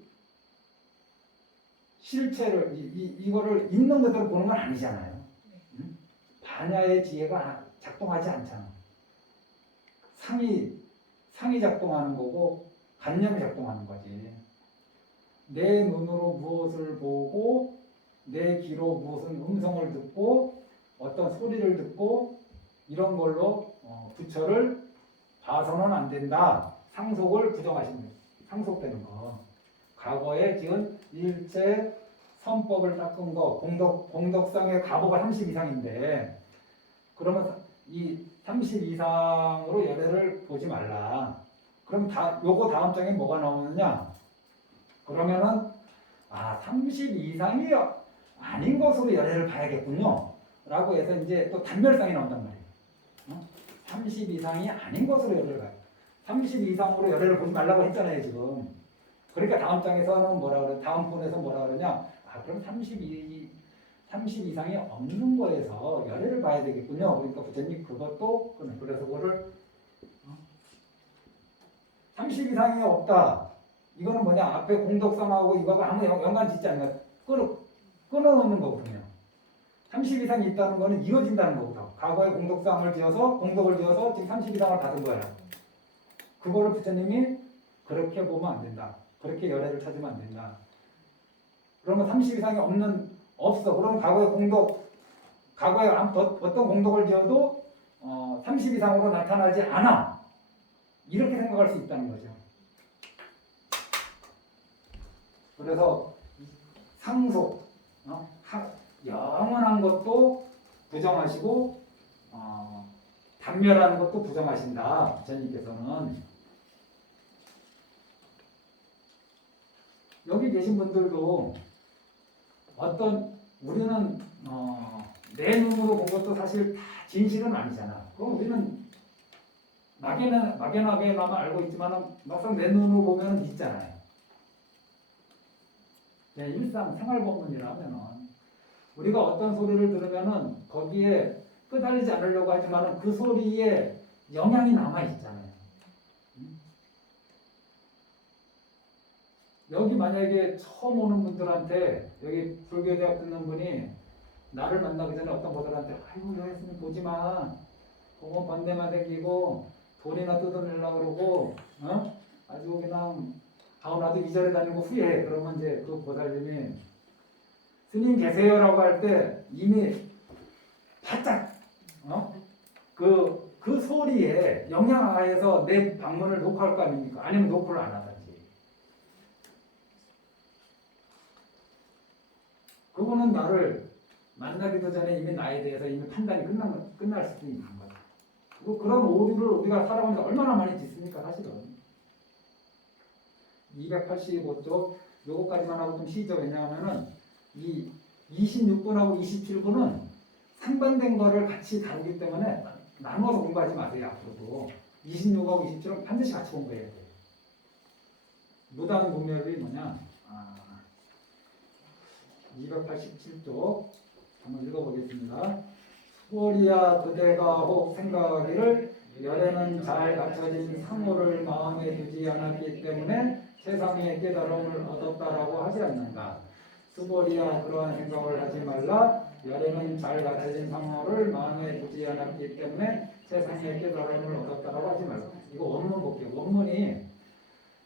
실체를 이거를 있는 그대로 보는 건 아니잖아요. 응? 반야의 지혜가 작동하지 않잖아. 상이 작동하는 거고 관념이 작동하는 거지. 내 눈으로 무엇을 보고 내 귀로 무슨 음성을 듣고 어떤 소리를 듣고 이런 걸로 부처를 봐서는 안 된다. 상속을 부정하시는 거예요. 상속되는 거. 과거에 지은 일체 선법을 닦은 거 공덕상의 가보가 30 이상인데 그러면 이 30 이상으로 열애를 보지 말라. 그럼 요거 다음 장에 뭐가 나오느냐? 그러면은 30 이상이 아닌 것으로 열애를 봐야겠군요. 라고 해서 이제 또 단멸상이 나온단 말이에요. 30 이상이 아닌 것으로 열애를 봐요. 30 이상으로 열애를 보지 말라고 했잖아요, 지금. 그러니까 다음 장에서는 다음 분에서 뭐라 그러냐? 그럼 30 이상이 없는 거에서 열애를 봐야 되겠군요. 그러니까 부처님 그것도 그래서 그거를 30 이상이 없다. 이거는 뭐냐? 앞에 공덕상하고 이거하고 아무 연관 짓지 않냐? 끊어놓는 거거든요. 30 이상이 있다는 거는 이어진다는 거거든요. 과거에 공덕을 지어서 지금 30 이상을 받은 거야. 그거를 부처님이 그렇게 보면 안 된다. 그렇게 열애를 찾으면 안 된다. 그러면 30 이상이 없어. 그럼 과거에 어떤 공덕을 지어도 30 이상으로 나타나지 않아. 이렇게 생각할 수 있다는 거죠. 그래서 상속, 영원한 것도 부정하시고 단멸하는 것도 부정하신다. 부처님께서는. 여기 계신 분들도 우리는 내 눈으로 본 것도 사실 다 진실은 아니잖아. 그럼 우리는 막연하게나마 알고 있지만 막상 내 눈으로 보면 있잖아요. 그냥 일상 생활 법문이라면은 우리가 어떤 소리를 들으면은 거기에 끄달리지 않으려고 하지만은 그 소리에 영향이 남아 있잖아요. 여기 만약에 처음 오는 분들한테 여기 불교대학 듣는 분이 나를 만나기 전에 어떤 분들한테 아이고 여했으면 보지 마. 보면 번뇌만 생기고 돈이나 뜯어내려고 그러고 아주 그냥 아우 나도 이절에 다니고 후회해. 그러면 이제 그 보살님이 스님 계세요라고 할 때 이미 바짝 그 소리에 영향하에서 내 방문을 녹화할 거 아닙니까? 아니면 녹화를 안 하든지. 그거는 나를 만나기도 전에 이미 나에 대해서 이미 판단이 끝날 수도 있는 거죠. 그런 오류를 우리가 살아가면서 얼마나 많이 짓습니까, 사실은. 285쪽 요거까지만 하고 좀 쉬죠. 왜냐하면은 이 26분하고 27분은 상반된 거를 같이 다루기 때문에 나눠서 공부하지 마세요. 앞으로도 26하고 27은 반드시 같이 공부해야 돼요. 무당 문맥이 뭐냐? 287쪽 한번 읽어보겠습니다. 수고리야 그대가 혹 생각하기를 열에는 잘 갖춰진 상호를 마음에 두지 않았기 때문에 세상의 깨달음을 얻었다라고 하지 않는가. 수고리야 그러한 생각을 하지 말라. 열에는 잘 갖춰진 상호를 마음에 두지 않았기 때문에 세상의 깨달음을 얻었다라고 하지 말라. 이거 원문 볼게요. 원문이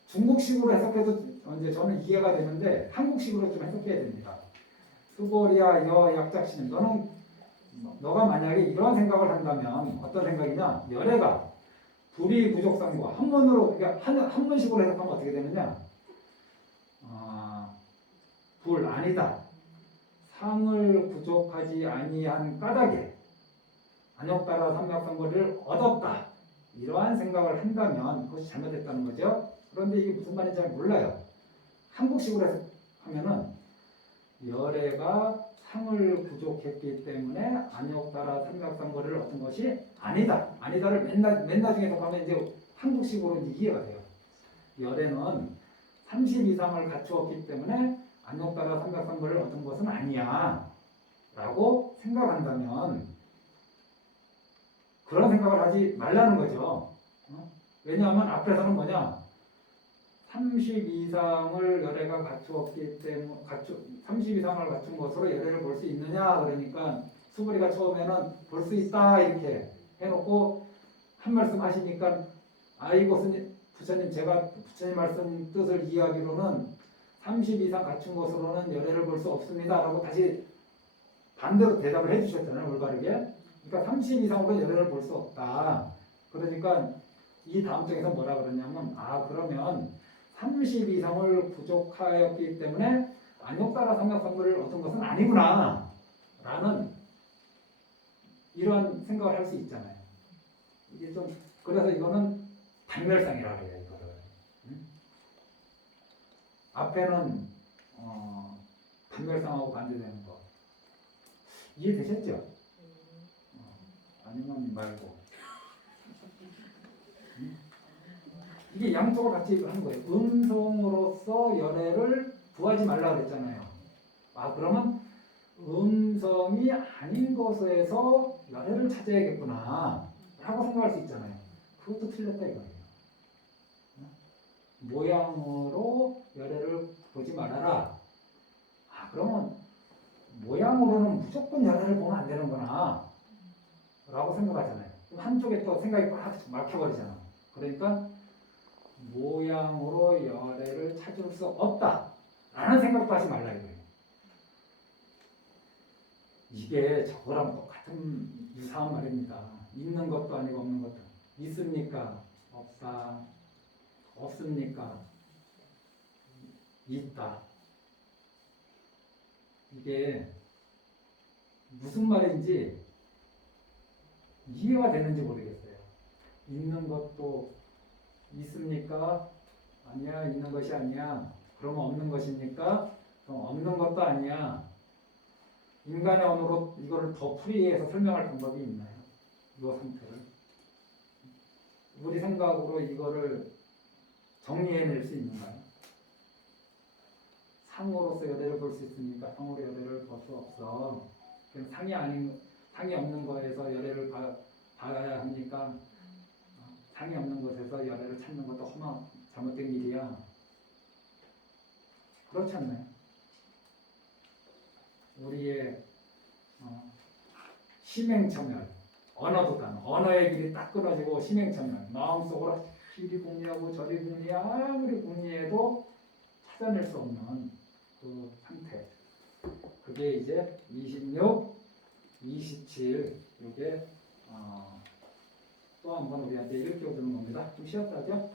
중국식으로 해석해도 이제 저는 이해가 되는데 한국식으로 좀 해석해야 됩니다. 수고리야 여 약작신 너가 만약에 이런 생각을 한다면 어떤 생각이냐? 열애가 불이 부족상과 한문으로 그러니까 한문식으로 해석하면 어떻게 되느냐? 불 아니다. 상을 부족하지 아니한 까닭에 안욕따라 삼각상거리를 얻었다. 이러한 생각을 한다면 그것이 잘못됐다는 거죠. 그런데 이게 무슨 말인지 잘 몰라요. 한국식으로 해석하면은 열애가 상을 부족했기 때문에 안욕따라 삼각상거리를 얻은 것이 아니다. 아니다를 맨 나중에 해석하면 이제 한국식으로 이제 이해가 돼요. 열애는 30 이상을 갖추었기 때문에 안욕따라 삼각상거리를 얻은 것은 아니야. 라고 생각한다면 그런 생각을 하지 말라는 거죠. 왜냐하면 앞에서는 뭐냐? 30 이상을 열애가 갖추었기 때문에 30 이상을 갖춘 것으로 열애를 볼 수 있느냐 그러니까 수부리가 처음에는 볼 수 있다 이렇게 해놓고 한 말씀 하시니까 아이고 부처님 제가 부처님 말씀 뜻을 이해하기로는 30 이상 갖춘 것으로는 열애를 볼 수 없습니다 라고 다시 반대로 대답을 해주셨잖아요. 올바르게. 그러니까 30 이상으로 열애를 볼 수 없다. 그러니까 이 다음 장에서 뭐라 그러냐면 그러면 30 이상을 부족하였기 때문에 안욕따라 삼각상거리를 얻은 것은 아니구나 라는 이런 생각을 할 수 있잖아요. 이게 좀 그래서 이거는 단멸상이라고 해요. 이거를. 앞에는 단멸상하고 반대되는 거 이해되셨죠? 아니면 말고 이게 양쪽을 같이 하는 거예요. 음성으로서 열애를 구하지 말라 그랬잖아요. 그러면 음성이 아닌 것에서 열애를 찾아야겠구나 라고 생각할 수 있잖아요. 그것도 틀렸다 이거예요. 모양으로 열애를 보지 말아라. 그러면 모양으로는 무조건 열애를 보면 안 되는구나 라고 생각하잖아요. 한쪽에 또 생각이 꽉 막혀버리잖아. 그러니까 모양으로 열애를 찾을 수 없다 라는 생각도 하지 말라 이거예요. 이게 저거랑 똑같은 유사한 말입니다. 있는 것도 아니고 없는 것도. 있습니까? 없다. 없습니까? 있다. 이게 무슨 말인지 이해가 되는지 모르겠어요. 있는 것도 있습니까? 아니야. 있는 것이 아니야. 그러면 없는 것입니까? 그럼 없는 것도 아니야. 인간의 언어로 이거를 더 풀이해서 설명할 방법이 있나요? 이 상태를. 우리 생각으로 이거를 정리해낼 수 있는가요? 상호로서 여대를 볼 수 있으니까 상호로 여대를 볼 수 없어. 그럼 상이 없는 거에서 여대를 봐야 하니까 상이 없는 곳에서 여대를 찾는 것도 잘못된 일이야. 그렇지 않나요? 우리의 심행청열, 언어의 길이 딱 끊어지고 심행청열, 마음속으로 이리 궁리하고 저리 아무리 궁리해도 찾아낼 수 없는 그 상태. 그게 이제 26, 27 이게 또 한 번 우리한테 일깨워주는 겁니다. 좀 쉬었다 하죠?